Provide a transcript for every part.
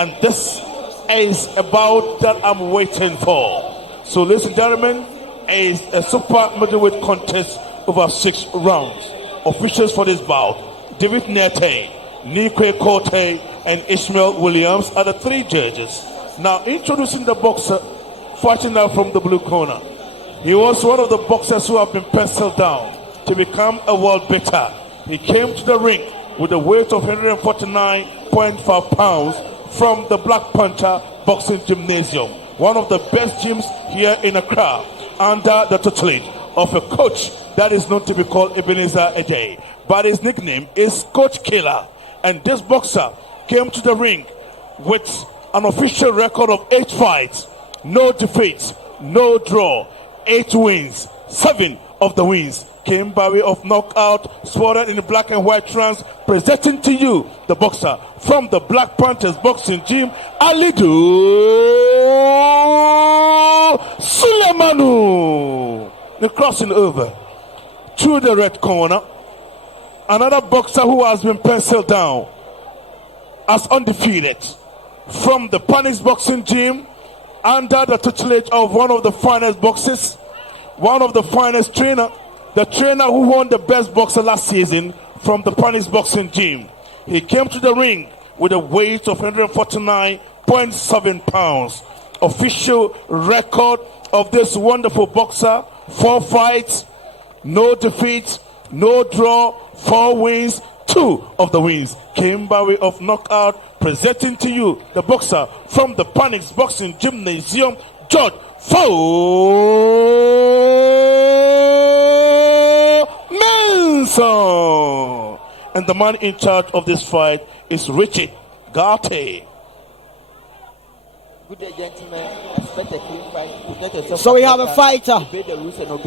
And this is about that I'm waiting for. So, ladies and gentlemen, is a super middleweight contest over 6 rounds. Officials for this bout: David Nete, Nikwe Kote, and Ishmael Williams are the 3 judges. Now, introducing the boxer fighting out from the blue corner. He was one of the boxers who have been penciled down to become a world beater. He came to the ring with a weight of 149.5 pounds from the Black Panther Boxing Gymnasium, one of the best gyms here in Accra, under the tutelage of a coach that is known to be called Ebenezer Ejay, but his nickname is Coach Killer. And this boxer came to the ring with an official record of 8 fights, no defeats, no draw, 8 wins. 7 of the wins came by way of knockout, spotted in the black and white trunks. Presenting to you the boxer from the Black Panthers Boxing Gym, Alidu Suleimana. The crossing over to the red corner. Another boxer who has been penciled down as undefeated from the Panics Boxing Gym, under the tutelage of one of the finest boxers, one of the finest trainer, the trainer who won the best boxer last season from the Panics Boxing Gym. He came to the ring with a weight of 149.7 pounds. Official record of this wonderful boxer: 4 fights, no defeats, no draw, 4 wins. 2 of the wins came by way of knockout. Presenting to you the boxer from the Panics Boxing Gymnasium, George Faho Mensah. And the man in charge of this fight is Richie Garte. Good day, gentlemen. Expect a clean fight. So we have a fighter,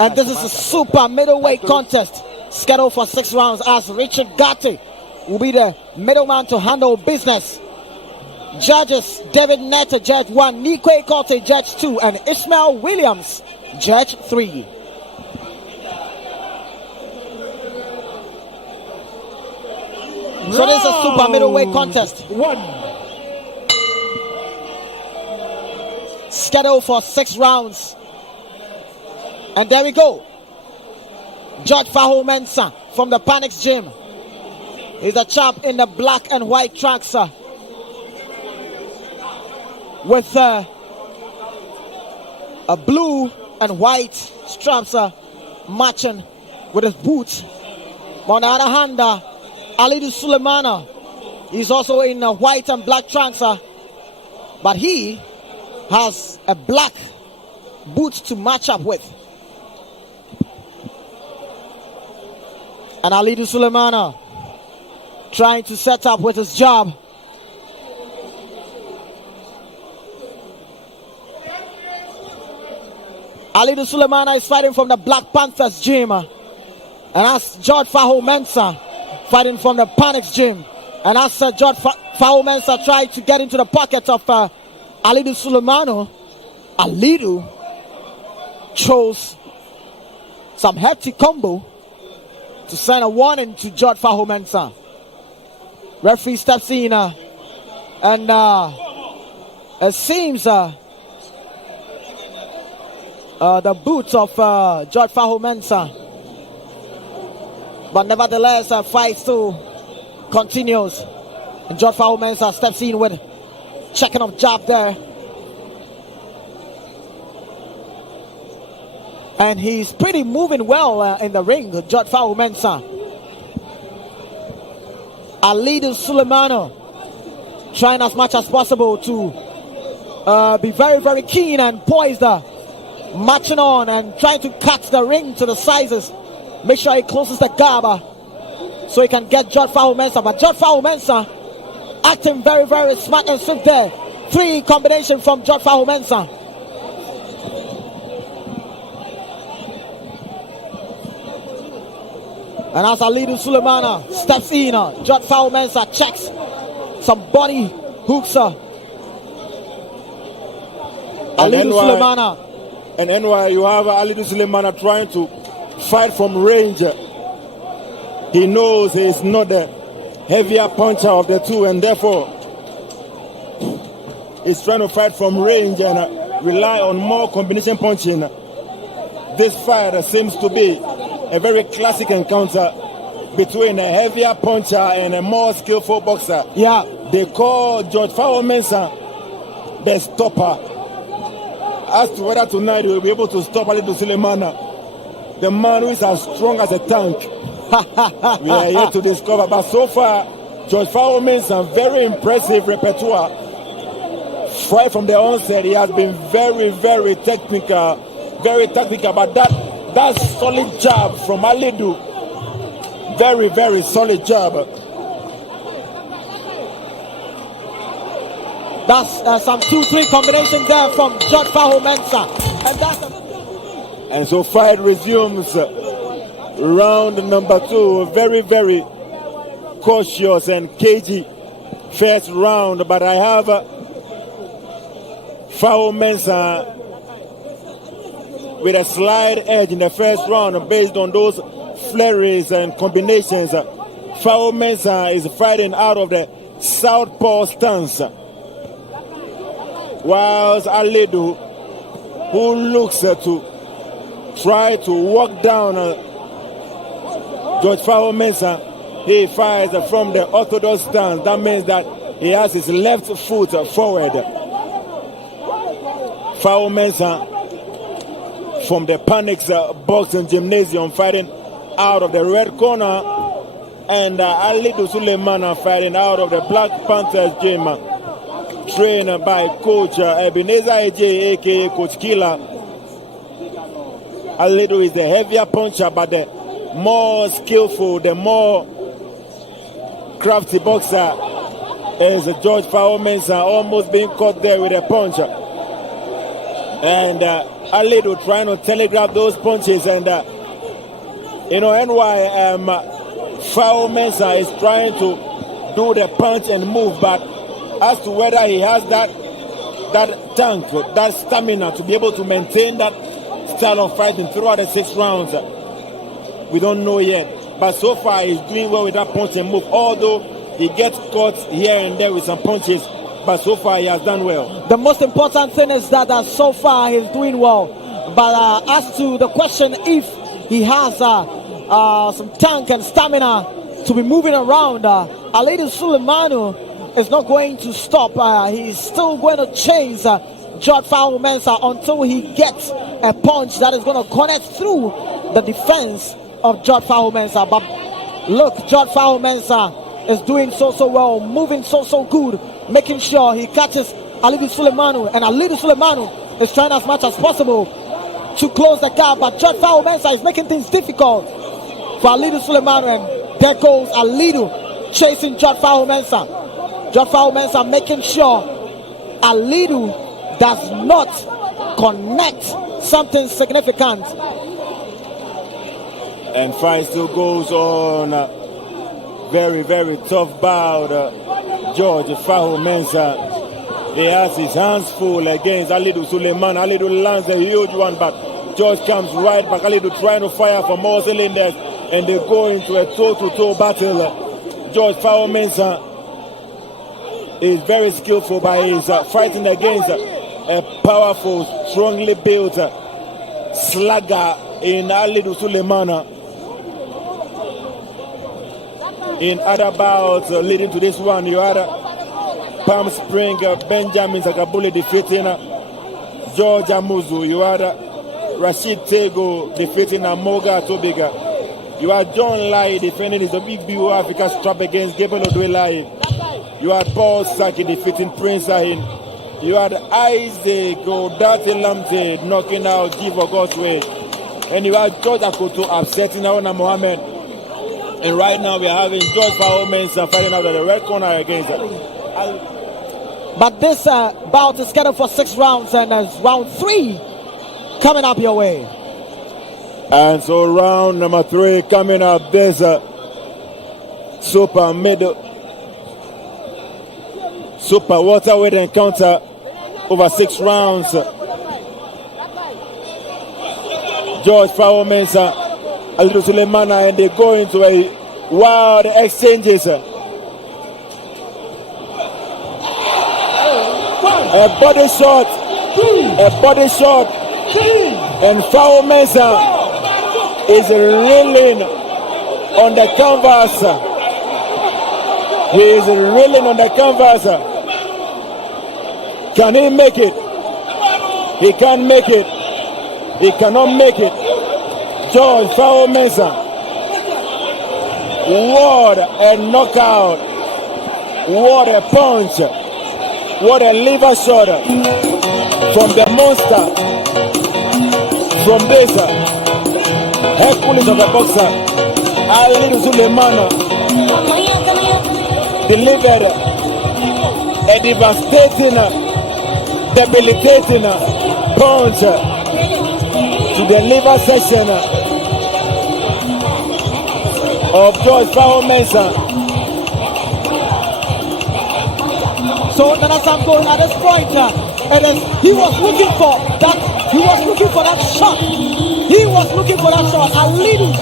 and this is a super middleweight contest scheduled for 6 rounds, as Richard Gatti will be the middleman to handle business. Judges: David Netta, Judge 1, Nikwe Kote, Judge 2, and Ishmael Williams, Judge 3. So this is a super middleweight contest. 1. Scheduled for 6 rounds. And there we go. Judge Faho Mensah from the Panics Gym. He's a chap in the black and white tracks with a blue and white straps matching with his boots. On the other hand, Alidu Suleimana, he's also in white and black trunks, but he has a black boot to match up with. And Alidu Suleimana trying to set up with his jab. Alidu Suleimana is fighting from the Black Panthers Gym, and that's George Faho Mensah fighting from the Panics Gym. And as George Faho Mensah tried to get into the pocket of Alidu Suleimana, Alidu chose some hefty combo to send a warning to George Faho Mensah. Referee steps in, and it seems the boots of George Faho Mensah. But nevertheless, fight still continues. And George Faho Mensah steps in with checking of jab there. And he's pretty moving well in the ring, George Faho Mensah. Alidu Suleimana trying as much as possible to be very, very keen and poised, marching on and trying to cut the ring to the sizes. Make sure he closes the gap so he can get George Faho Mensah. But George Faho Mensah acting very, very smart and swift there. 3 combination from George Faho Mensah. And as Alidu Suleimana steps in, George Faho Mensah checks some body hooks. Alidu Suleimana. And anyway, you have Alidu Suleimana trying to fight from range. He knows he is not the heavier puncher of the two, and therefore is trying to fight from range and rely on more combination punching. This fight seems to be a very classic encounter between a heavier puncher and a more skillful boxer. Yeah. They call George Faho Mensah the stopper. As to whether tonight he will be able to stop Alidu Suleimana, the man who is as strong as a tank, we are yet to discover. But so far, George Faho Mensah, very impressive repertoire. Right from the onset, he has been very, very technical. But that solid jab from Alidu, very, very solid jab. That's some 2-3 combination there from George Faho Mensah. And so fight resumes. Round number 2. Very, very cautious and cagey first round. But I have Faho Mensah with a slight edge in the first round based on those flurries and combinations. Faho Mensah is fighting out of the southpaw stance, whilst Alidu, who looks to try to walk down George Faho Mensah, he fights from the orthodox stance. That means that he has his left foot forward. Faho Mensah from the Panics Boxing Gymnasium fighting out of the red corner, and Alidu Suleimana fighting out of the Black Panthers gym, trained by Coach Ebenezer AJ, aka Coach Killer. Alidu is the heavier puncher, but the more skillful, the more crafty boxer is George Faho Mensah, almost being caught there with a punch. And Alidu trying to telegraph those punches, and Faho Mensah is trying to do the punch and move, but as to whether he has that tank, that stamina to be able to maintain that style of fighting throughout the 6 rounds, we don't know yet. But so far he's doing well with that punch and move, although he gets caught here and there with some punches, but so far he has done well. The most important thing is that so far he's doing well. But as to the question if he has some tank and stamina to be moving around, Alidu Suleimana is not going to stop. He's still going to chase George Faho Mensah until he gets a punch that is going to connect through the defense of George Faho Mensah. But look, George Faho Mensah is doing so well, moving so good, making sure he catches Alidu Suleimana, and Alidu Suleimana is trying as much as possible to close the gap, but George Faho Mensah is making things difficult for Alidu Suleimana, and there goes Alidu chasing George Faho Mensah. George Faho Mensah making sure Alidu does not connect something significant. And fight still goes on. Very, very tough bout. George Faho Mensah, he has his hands full against Alidu Suleimana. Alidu lands a huge one, but George comes right back. Alidu trying to fire for more cylinders, and they go into a toe-to-toe battle. George Faho Mensah is very skillful, but he's fighting against a powerful, strongly built slugger in Alidu Suleimana. In other bouts leading to this one, you had Palm Spring Benjamin Sakabule defeating George Amuzu. You had Rashid Tego defeating Moga Tobiga. You had John Lai defending his Big BU Africa strap against Gabriel Odwelai. You had Paul Saki defeating Prince Ahin. You had Isaac Odate Lamte knocking out Givo Gosway. And you had George Akoto upsetting Aona Mohammed. And right now we are having George Faho Mensah fighting out of the red corner against him. But this bout is scheduled for 6 rounds, and round 3 coming up your way. And so round number 3 coming up. There's a super welterweight encounter over 6 rounds. George Faho Mensah, Alidu Suleimana, and they go into a wild exchanges. A body shot. A body shot. And Faho Mensah is reeling on the canvas. He is reeling on the canvas. Can he make it? He can't make it. He cannot make it. George Faho Mensah. What a knockout. What a punch. What a liver shot from the monster. From this Hercules of a boxer, Alidu Suleimana, delivered a devastating, debilitating punch to the liver section of George Faho Mensah. So Nana Samko at this point, he was looking for that. He was looking for that shot. He was looking for that shot. Alidu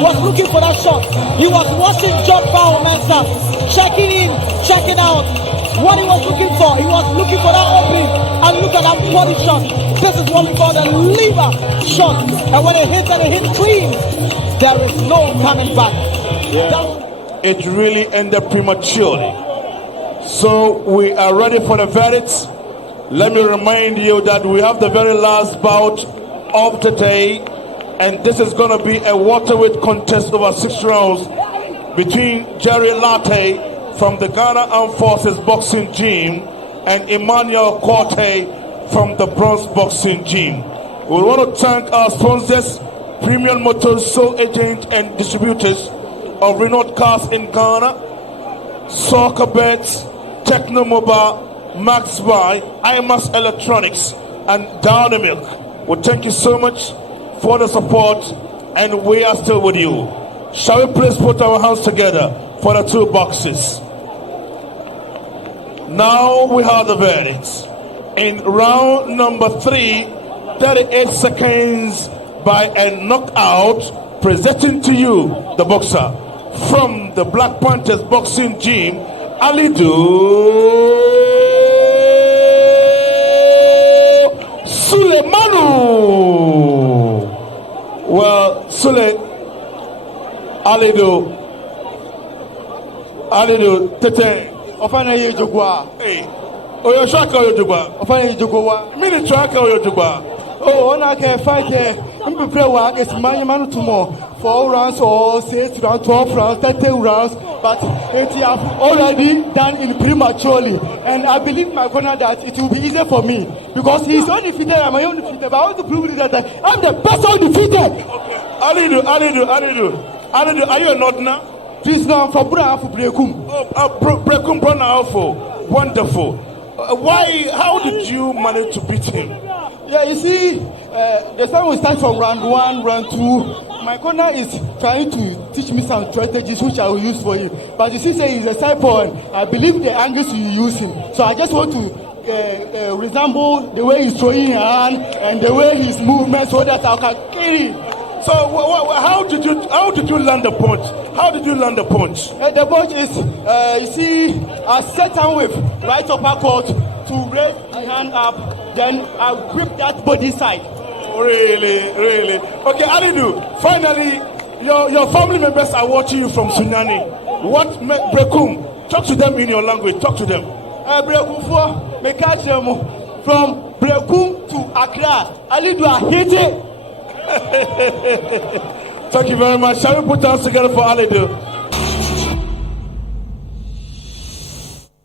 was looking for that shot. He was watching George Faho Mensah, checking in, checking out. What he was looking for, he was looking for that opening. And look at that body shot. This is what we call the liver shot. And when it hits and it hits clean, there is no coming back. Yeah. It really ended prematurely. So we are ready for the verdicts. Let me remind you that we have the very last bout of the day, and this is going to be a welterweight contest over 6 rounds between Jerry Latte from the Ghana Armed Forces Boxing Gym and Emmanuel Corte from the Bronx Boxing Gym. We want to thank our sponsors, Premium Motors, sole agent and distributors of Renault Cars in Ghana, Soccer Bets, Techno Mobile, Max Buy, IMAX Electronics, and Downy Milk. Well, thank you so much for the support, and we are still with you. Shall we please put our hands together for the 2 boxes? Now we have the verdicts. In round number 3, 38 seconds by a knockout, presenting to you the boxer from the Black Panthers Boxing Gym, Alidu Suleimana. Well, Alidu, Tete. Ofana ye jogwa. Hey, Oyo Shaka Oyo Jogwa. Ofana ye jogwa. Mini Traka Oyo Jogwa. Oh, ona ke fight here. Mbe play wa against manu tomorrow. 4 rounds or 6 rounds, 12 rounds, 13 rounds, but it have already done it prematurely. And I believe my corner that it will be easier for me because he's undefeated and I'm undefeated. But I want to prove that I'm the best undefeated. Okay. Alidu, are you a Northerner? Please now for Bra for Brekum. Brekum Brana, wonderful. Why? How did you manage to beat him? Yeah, you see, the time we start from round 1, round 2. My corner is trying to teach me some strategies which I will use for him. But you see, say he's a side point. I believe the angles you use him. So I just want to resemble the way he's throwing his hand and the way his movement so that I can carry. So how did you land the punch? How did you land the punch? The punch is, you see, I set down with right uppercut to raise my hand up, then I grip that body side. Really. Okay, Alidu, finally, your family members are watching you from Sunyani. What, Brekum? Talk to them in your language. Talk to them. Brekum from Brekum to Accra. Alidu are hitting. Thank you very much. Shall we put hands together for Alidu?